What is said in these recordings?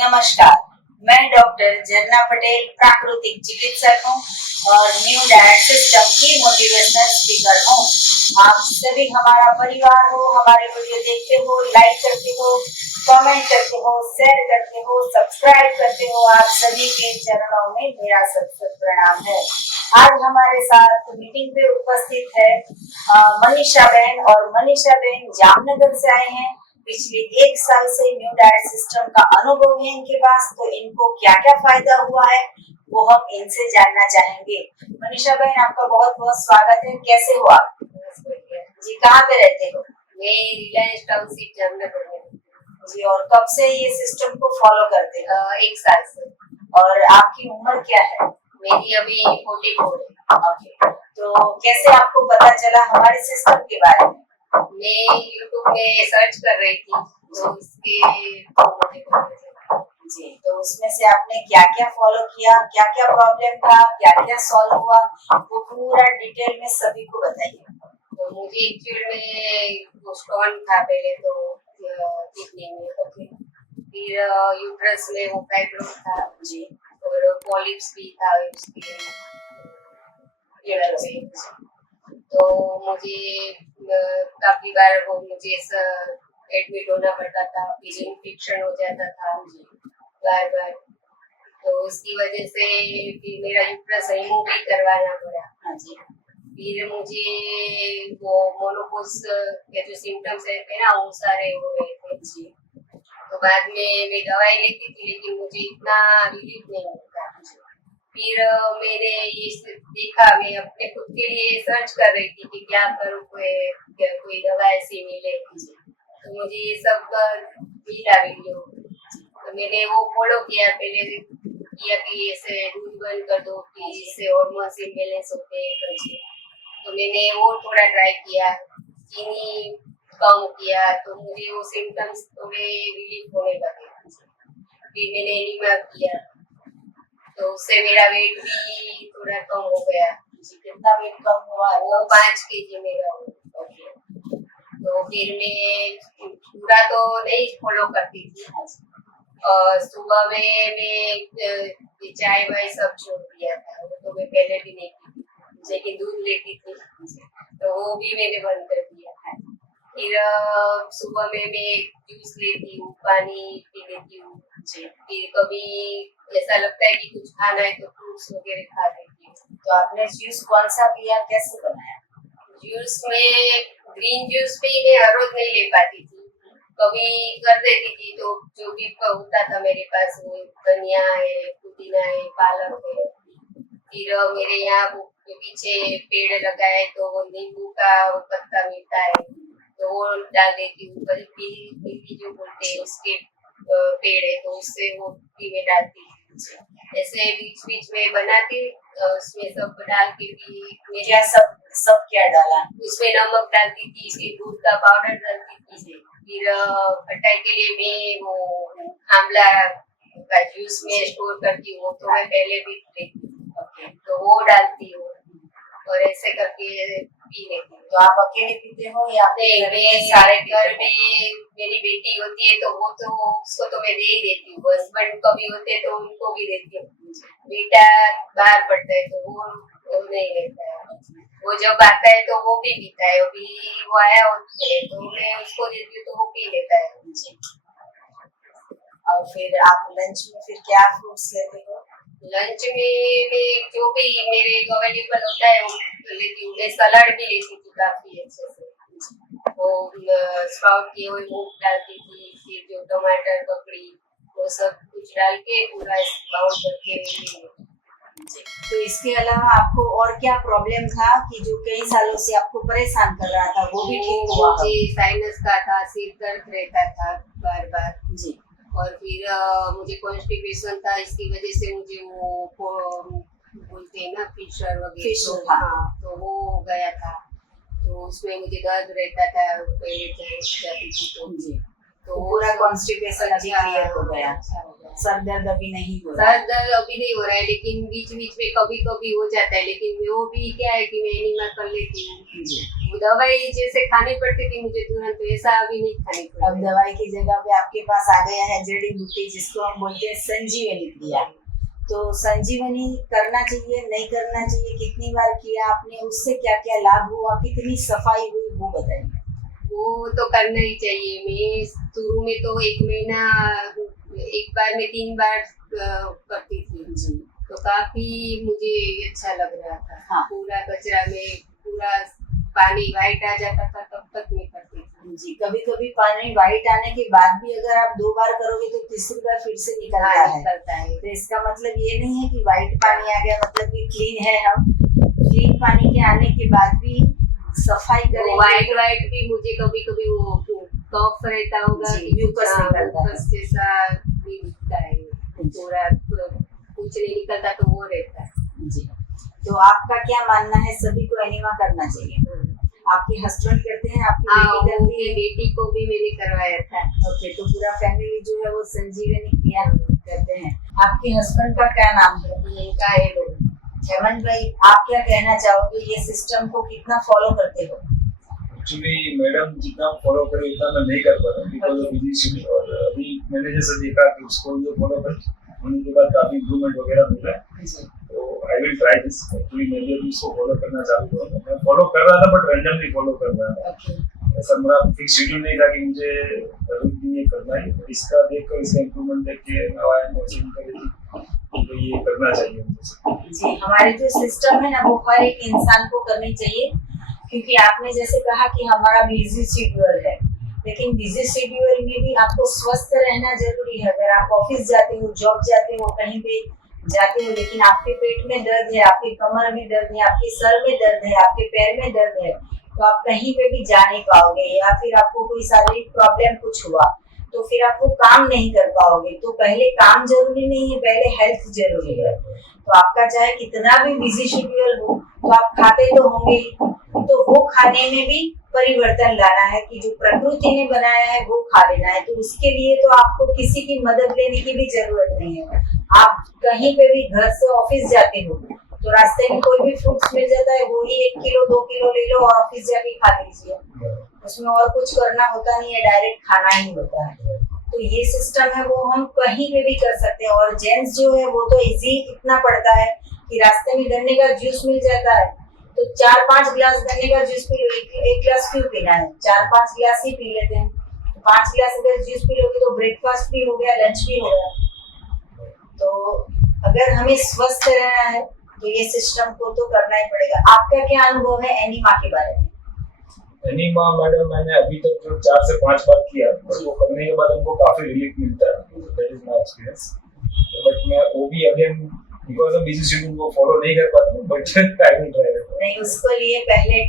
नमस्कार, मैं डॉक्टर झरना पटेल प्राकृतिक चिकित्सक हूँ और न्यू डाइट सिस्टम की मोटिवेशनल स्पीकर हूँ। आप सभी हमारा परिवार हो, हमारे वीडियो देखते हो, लाइक करते हो, कमेंट करते हो, शेयर करते हो, सब्सक्राइब करते हो। आप सभी के चरणों में मेरा सत प्रणाम है। आज हमारे साथ मीटिंग पे उपस्थित है मनीषा बहन, और मनीषा बहन जामनगर से आए हैं। पिछले 1 साल से न्यू डाइट सिस्टम का अनुभव है इनके पास, तो इनको क्या क्या फायदा हुआ है वो हम इनसे जानना चाहेंगे। मनीषा बहन, आपका बहुत बहुत स्वागत है। कैसे हो आप जी? कहाँ पे रहते हो? मैं रिलायंस टाउनशिप जामनगर में जी। और कब से ये सिस्टम को फॉलो करते हो? 1 साल से। और आपकी उम्र क्या है? मेरी अभी 44 है। ओके, तो कैसे आपको पता चला हमारे सिस्टम के बारे में? मैं यूट्यूब में सर्च कर रही थी, तो इसके मुझे पता चला। जी, तो उसमें से आपने क्या क्या फॉलो किया, क्या क्या प्रॉब्लम था, क्या क्या सॉल्व हुआ, वो पूरा डिटेल में सभी को बताइए। तो मुझे एक्चुअली में वो स्टोन था पहले तो किडनी में, ओके। फिर यूट्रस में वो फाइब्रोड था जी। और पॉलिप्स भी था उसके यूट्रस में। तो मुझे काफी बार वो मुझे एडमिट होना पड़ता था, फिर इन्फेक्शन हो जाता था बार बार। तो उसकी वजह से फिर मेरा यूट्रस रिमूव भी करवाना पड़ा। हाँ जी। फिर मुझे वो मोनोपोज के जो सिम्टम्स रहते हैं ना, वो सारे हो गए थे जी। तो बाद में मैं दवाई लेती थी, लेकिन मुझे इतना रिलीफ नहीं मिलता। फिर मैंने ये देखा, मैं अपने खुद के लिए सर्च कर रही थी कि क्या करूँ, कोई दवा ऐसी मिले। तो मुझे ये सब मिला वीडियो, तो मैंने वो फॉलो किया। पहले किया कि ऐसे दूध बंद कर दो कि इससे हार्मोन्स इम्बैलेंस होते हैं करके। तो मैंने वो थोड़ा ट्राई किया, चीनी कम किया, तो मुझे वो सिम्टम्स थोड़े रिलीफ होने लगे। फिर मैंने एनिमा किया, तो उससे मेरा वेट भी थोड़ा कम हो गया। कितना वेट कम हुआ? वो 5 kg मेरा। तो फिर मैं पूरा तो नहीं फॉलो करती थी। सुबह में मैं चाय वाय सब छोड़ दिया था, वो तो मैं पहले भी नहीं पीती, लेकिन दूध लेती थी, तो वो भी मैंने बंद कर दिया। फिर सुबह में मैं जूस लेती हूँ, पानी पी लेती हूँ। फिर कभी ऐसा लगता है कि कुछ खाना है तो फ्रूट्स वगैरह खा लेती हूँ। तो आपने जूस कौन सा पिया, कैसे बनाया? जूस में ग्रीन जूस भी मैं हर रोज नहीं ले पाती थी, कभी कर देती थी। तो जो भी होता था मेरे पास, वो धनिया है, पुदीना है, पालक है। फिर मेरे यहाँ वो पीछे पेड़ लगा है, तो वो नींबू का पत्ता मिलता है, तो वो डाल देती हूँ। पीली जो बोलते हैं उसके पेड़ है, तो उससे वो टी में डालती हूँ। ऐसे बीच बीच में बनाती, उसमें सब डाल के भी क्या सब क्या डाला? उसमें नमक डालती थी, फिर दूध का पाउडर डालती थी। फिर खटाई के लिए मैं वो आंवला का जूस में स्टोर करती हूँ, तो मैं पहले भी लेती हूँ, तो वो डालती हूँ और ऐसे करके पी लेती हूँ। तो आप अकेले पीते हो या सारे घर में मेरी बेटी होती है, तो वो तो उसको तो मैं दे ही देती हूँ। हस्बैंड कभी होते तो उनको भी देती हूँ। बेटा बाहर पड़ता है तो वो नहीं रहता है, वो जब आता है तो वो भी पीता है। अभी वो आया होता है तो मैं उसको देती हूँ, तो वो पी लेता है। और फिर आप लंच में फिर क्या फ्रूट्स लेते हो? लंच में मैं जो भी मेरे अवेलेबल होता है वो लेती हूँ। मैं सलाद भी लेती थी काफी अच्छे से, वो स्प्राउट किए हुए मूंग डालती थी, फिर जो टमाटर, ककड़ी, वो सब कुछ डाल के पूरा बाउल करके। तो इसके अलावा आपको और क्या प्रॉब्लम था कि जो कई सालों से आपको परेशान कर रहा था, वो भी ठीक हुआ? मुझे साइनस का था, सिर दर्द रहता था बार बार जी। और फिर मुझे कॉन्स्टिपेशन था, इसकी वजह से मुझे वो बोलते हैं ना फिशर वगैरह, हाँ, तो वो हो गया था। तो उसमें मुझे दर्द रहता था, पहले जाती थी तो। तो पूरा कॉन्स्टिपेशन अभी क्लियर हो गया, अच्छा हो गया। सर दर्द अभी नहीं हो रहा। सर दर्द अभी नहीं हो रहा है, लेकिन बीच बीच में कभी कभी हो जाता है, लेकिन वो भी क्या है कि मैं एनिमा कर लेती हूँ। जी। वो दवाई जैसे खानी पड़ती थी मुझे तुरंत, वैसा अभी नहीं खानी अब पड़ती। दवाई की जगह पे आपके पास आ गया है जड़ी बूटी, जिसको हम बोलते हैं संजीवनी क्रिया। तो संजीवनी करना चाहिए, नहीं करना चाहिए, कितनी बार किया आपने, उससे क्या क्या लाभ हुआ, कितनी सफाई हुई, वो बताइए। वो तो करना ही चाहिए। मैं शुरू में तो 1 महीना एक बार में 3 बार करती थी जी। तो काफी मुझे अच्छा लग रहा था। हाँ। पूरा कचरा में पूरा पानी वाइट आ जाता था, तब तक मैं करती थी। जी, कभी कभी पानी वाइट आने के बाद भी अगर आप 2 बार करोगे तो तीसरी बार फिर से निकलता हाँ, है। निकलता है। तो इसका मतलब ये नहीं है कि वाइट पानी आ गया मतलब कि क्लीन है। हम क्लीन पानी के आने के बाद भी सफाई वो करेंगे। वाइट वाइट भी मुझे कभी कभी वो कफ रहता होगा जी, कि म्यूकस हाँ, निकलता है। म्यूकस जैसा भी दिखता है, पूरा कुछ नहीं निकलता तो वो रहता है। जी, तो आपका क्या मानना है, सभी को एनिमा करना चाहिए? आपके हस्बैंड करते हैं, आपकी हाँ, बेटी वो करती है? बेटी को भी मैंने करवाया था। ओके, तो पूरा फैमिली जो है वो संजीवनी क्रिया करते हैं। आपके हस्बैंड का क्या नाम है? उनका है वो। हेमंत भाई, आप क्या कहना चाहोगे, ये सिस्टम को कितना फॉलो करते हो? एक्चुअली मैडम जितना फॉलो करे उतना मैं नहीं कर पा रहा बिकॉज ऑफ बिजी शेड्यूल। और अभी मैंने जैसे देखा कि उसको जो फॉलो करने के बाद काफी इम्प्रूवमेंट वगैरह मिला है, तो I will try this. Actually मैं भी अभी इसको फॉलो करना चालू करूँगा। मैं फॉलो कर रहा था बट रैंडमली फॉलो कर रहा था। ऐसा मेरा फिक्स शेड्यूल नहीं था कि मुझे जरूर ये करना है। बट इसका देखकर, इसका इम्प्रूवमेंट देख के तो ये करना चाहिए मुझे। जी, हमारी जो सिस्टम है ना वो हर एक इंसान को करनी चाहिए, क्योंकि आपने जैसे कहा कि हमारा बिजी शेड्यूल है, लेकिन बिजी शेड्यूल में भी आपको स्वस्थ रहना जरूरी है। अगर आप ऑफिस जाते हो, जॉब जाते हो, कहीं पे जाते हो, लेकिन आपके पेट में दर्द है, आपके कमर में दर्द है, आपके सर में दर्द है, आपके पैर में दर्द है, तो आप कहीं पे भी जा नहीं पाओगे। या फिर आपको कोई शारीरिक प्रॉब्लम कुछ हुआ तो फिर आप वो काम नहीं कर पाओगे। तो पहले काम जरूरी नहीं है, पहले हेल्थ जरूरी है। तो आपका चाहे कितना भी बिजी शेड्यूल हो, तो आप खाते तो होंगे ही, तो वो खाने में भी परिवर्तन लाना है कि जो प्रकृति ने बनाया है वो खा लेना है। तो उसके लिए तो आपको किसी की मदद लेने की भी जरूरत नहीं है। आप कहीं पे भी घर से ऑफिस जाते हो तो रास्ते में कोई भी फ्रूट्स मिल जाता है, वो ही 1 किलो 2 किलो ले लो और ऑफिस जाके खा लीजिए। उसमें और कुछ करना होता नहीं है, डायरेक्ट खाना ही होता है। तो ये सिस्टम है वो हम कहीं पे भी कर सकते हैं। और जेंट्स जो है वो तो इजी इतना पड़ता है कि रास्ते में गन्ने का जूस मिल जाता है तो 4-5 गिलास गन्ने का जूस पी लो। एक गिलास क्यों पीना है, 4-5 गिलास ही पी लेते हैं। तो 5 गिलास अगर जूस पी लोगे तो ब्रेकफास्ट भी हो गया, लंच भी हो गया। तो अगर हमें स्वस्थ रहना है तो ये सिस्टम को तो करना ही पड़ेगा। आपका क्या अनुभव है एनीमा के बारे में? एनीमा मैडम मैंने अभी तक जो 4 से 5 बार किया, वो करने के बाद हमको काफी रिलीफ मिलता है। That is my experience. But मैं वो भी again because of busy schedule को फॉलो नहीं कर पाता हूं, बट आई विल ट्राई। नहीं, उसको लिए पहले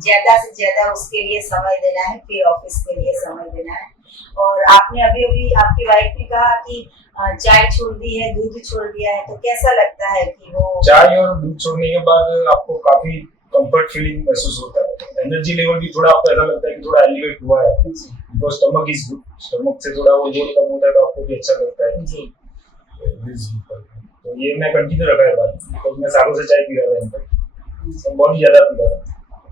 ज्यादा से ज्यादा उसके लिए समय देना है, फिर ऑफिस के लिए समय देना है। और आपने अभी अभी आपकी वाइफ ने कहा कि चाय छोड़ दी है, दूध छोड़ दिया है, तो कैसा लगता है कि वो चाय और दूध छोड़ने के बाद आपको काफी कंफर्ट फीलिंग महसूस होता है। एनर्जी लेवल भी थोड़ा आपको ऐसा लगता है कि थोड़ा एलिवेट हुआ है, because stomach is good. Stomach से थोड़ा वो लोड कम होता है तो आपको भी अच्छा लगता है। जी। तो ये मैं कंटिन्यू रखा है बात, बिकॉज मैं सालों से चाय पी रहा था, इनफैक्ट बहुत ही ज्यादा पीता था।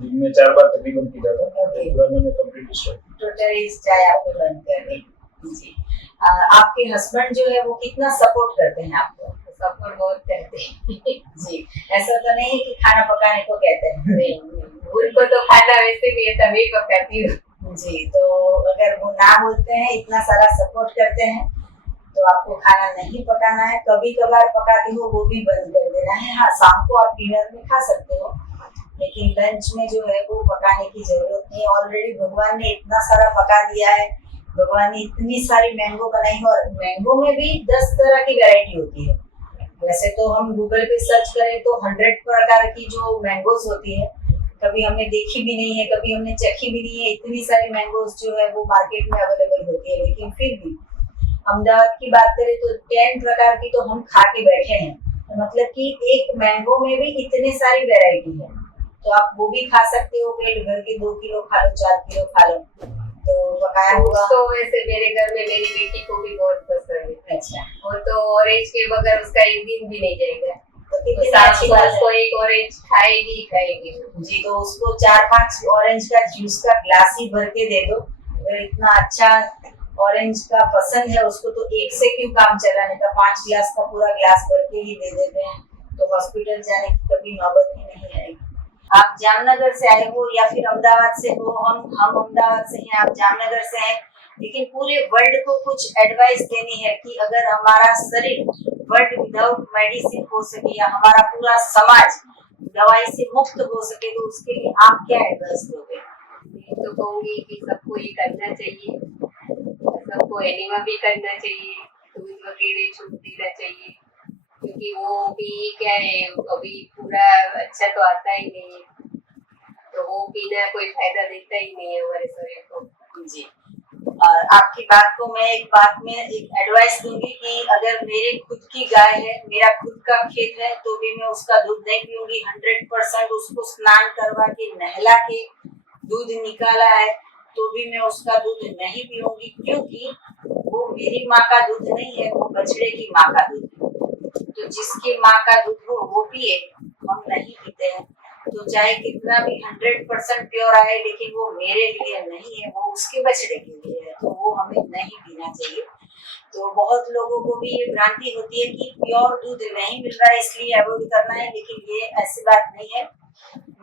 दिन में 4 बार तकरीबन पीता था। पूरा मैंने कंप्लीट स्टॉप। टोटली चाय आपने बंद कर दी। जी। आपके हस्बैंड जो है वो कितना सपोर्ट करते हैं आपको? सपोर्ट बहुत करते हैं। जी, ऐसा तो नहीं है कि खाना पकाने को कहते हैं? नहीं, उनको तो खाना वैसे भी है, तभी पकाती हूँ। जी, तो अगर वो ना बोलते हैं, इतना सारा सपोर्ट करते हैं, तो आपको खाना नहीं पकाना है। कभी कभार पकाते हो वो भी बंद कर देना है। हाँ, शाम को आप डिनर में खा सकते हो, लेकिन लंच में जो है वो पकाने की जरूरत नहीं। ऑलरेडी भगवान ने इतना सारा पका दिया है। भगवान ने इतनी सारी मैंगो बनाई है, और मैंगो में भी 10 तरह की वैरायटी होती है। वैसे तो हम गूगल पे सर्च करें तो 100 प्रकार की जो मैंगोज होती है, कभी हमने देखी भी नहीं है, कभी हमने चखी भी नहीं है। इतनी सारी मैंगोज जो है वो मार्केट में अवेलेबल होती है, लेकिन फिर भी अहमदाबाद की बात करें तो 10 प्रकार की तो हम खा के बैठे हैं। तो मतलब कि एक मैंगो में भी इतनी सारी वैरायटी है, तो आप वो भी खा सकते हो। पेट भर के 2 किलो खा लो, 4 किलो खा लो। तो पकाया हुआ। तो वैसे मेरे घर में मेरी बेटी को भी बहुत पसंद है। अच्छा, वो तो ऑरेंज के बगैर उसका एक दिन भी नहीं जाएगा। तो तो कितनी शाम अच्छी को बात उसको है एक ऑरेंज खाएगी ही खाएगी। जी। तो उसको 4-5 ऑरेंज का जूस का ग्लास ही भर के दे दो। तो इतना अच्छा ऑरेंज का पसंद है उसको, तो एक से क्यों काम चलाने का, 5 गिलास का पूरा ग्लास भर के ही दे देते हैं, तो हॉस्पिटल जाने की कभी नौबत ही नहीं आएगी। आप जामनगर से आए हो या फिर अहमदाबाद से हो, हम अहमदाबाद से हैं, आप जामनगर से हैं, लेकिन पूरे वर्ल्ड को कुछ एडवाइस देनी है कि अगर हमारा शरीर वर्ल्ड विदाउट मेडिसिन हो सके या हमारा पूरा समाज दवाई से मुक्त हो सके, तो उसके लिए आप क्या एडवाइस दोगे? मैं तो कहूंगी कि सबको ये करना चाहिए, सबको एनिमा भी करना चाहिए, दूध वगैरह छूट देना चाहिए, क्योंकि वो भी क्या है अभी पूरा अच्छा तो आता ही नहीं है, तो वो पीना कोई फायदा देता ही नहीं है हमारे शरीर को। जी। और आपकी बात को मैं एक बात में एक एडवाइस दूंगी कि अगर मेरे खुद की गाय है, मेरा खुद का खेत है, तो भी मैं उसका दूध नहीं पीऊंगी। 100% उसको स्नान करवा के नहला के दूध निकाला है, तो भी मैं उसका दूध नहीं पीऊंगी, क्योंकि वो मेरी माँ का दूध नहीं है, वो बछड़े की माँ का दूध है। तो जिसकी माँ का दूध हो वो पिए, हम नहीं पीते हैं। तो चाहे कितना भी 100% प्योर आए, लेकिन वो मेरे लिए नहीं है, वो उसके बछड़े के लिए है, तो वो हमें नहीं पीना चाहिए। तो बहुत लोगों को भी ये भ्रांति होती है कि प्योर दूध नहीं मिल रहा है इसलिए अवॉइड करना है, लेकिन ये ऐसी बात नहीं है।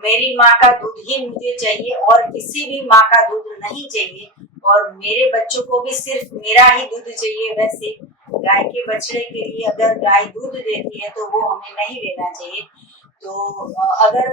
मेरी माँ का दूध ही मुझे चाहिए और किसी भी माँ का दूध नहीं चाहिए, और मेरे बच्चों को भी सिर्फ मेरा ही दूध चाहिए। वैसे गाय के बछड़े के लिए अगर गाय दूध देती है तो वो हमें नहीं लेना चाहिए। तो अगर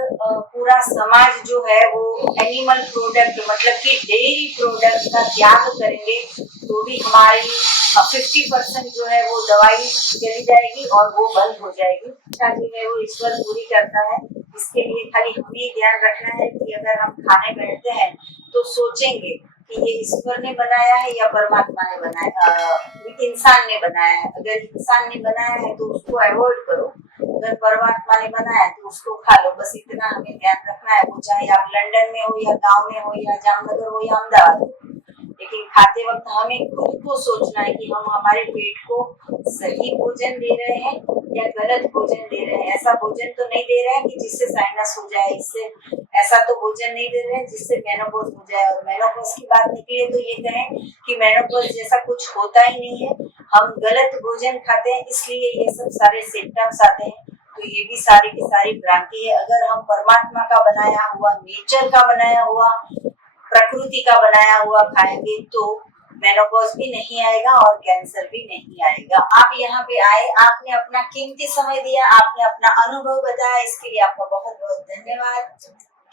पूरा समाज जो है वो एनिमल प्रोडक्ट मतलब कि डेयरी प्रोडक्ट का त्याग करेंगे, तो भी हमारी 50% जो है वो दवाई चली जाएगी और वो बंद हो जाएगी। इच्छा जो है वो ईश्वर पूरी करता है। इसके लिए खाली हमें ध्यान रखना है कि अगर हम खाने बैठते हैं तो सोचेंगे कि ये ईश्वर ने बनाया है या परमात्मा ने बनाया, इंसान ने बनाया है। अगर इंसान ने बनाया है तो उसको अवॉइड करो, अगर परमात्मा ने बनाया है तो उसको खा लो। बस इतना हमें ध्यान रखना है। वो चाहे आप लंदन में हो या गांव में हो या जामनगर हो या अहमदाबाद हो, लेकिन खाते वक्त हमें खुद को सोचना है कि हम हमारे पेट को सही भोजन दे रहे हैं या गलत भोजन दे रहे हैं। ऐसा भोजन तो नहीं दे रहे हैं कि जिससे साइनस हो जाए, इससे ऐसा तो भोजन नहीं दे रहे हैं जिससे मेनोपॉज हो जाए। और मेनोपॉज की बात निकली है तो ये कहें कि मेनोपॉज जैसा कुछ होता ही नहीं है। हम गलत भोजन खाते हैं इसलिए ये सब सारे सिम्टम्स आते हैं। तो ये भी सारी की सारी भ्रांति है। अगर हम परमात्मा का बनाया हुआ, नेचर का बनाया हुआ, प्रकृति का बनाया हुआ खाएंगे तो मेनोपॉज भी नहीं आएगा और कैंसर भी नहीं आएगा। आप यहाँ पे आए, आपने अपना कीमती समय दिया, आपने अपना अनुभव बताया, इसके लिए आपका बहुत बहुत धन्यवाद।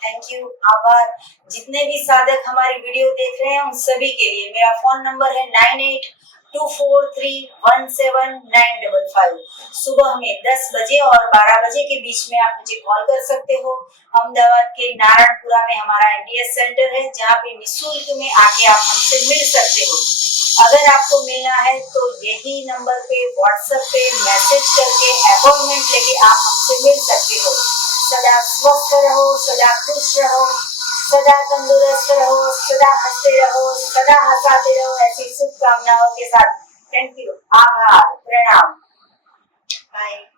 थैंक यू, आभार। जितने भी साधक हमारी वीडियो देख रहे हैं उन सभी के लिए मेरा फोन नंबर है 9824317955। सुबह में 10 बजे और 12 बजे के बीच में आप मुझे कॉल कर सकते हो। अहमदाबाद के नारायणपुरा में हमारा एनडीएस सेंटर है, जहाँ पे निःशुल्क में आके आप हमसे मिल सकते हो। अगर आपको मिलना है तो यही नंबर पे व्हाट्सएप पे मैसेज करके अपॉइंटमेंट लेके आप हमसे मिल सकते हो। सदा स्वस्थ रहो, सदा खुश रहो, सदा तंदुरुस्त रहो, सदा हंसते रहो, सदा हंसाते रहो, ऐसी शुभकामनाओं के साथ। थैंक यू, आभार, प्रणाम, बाय।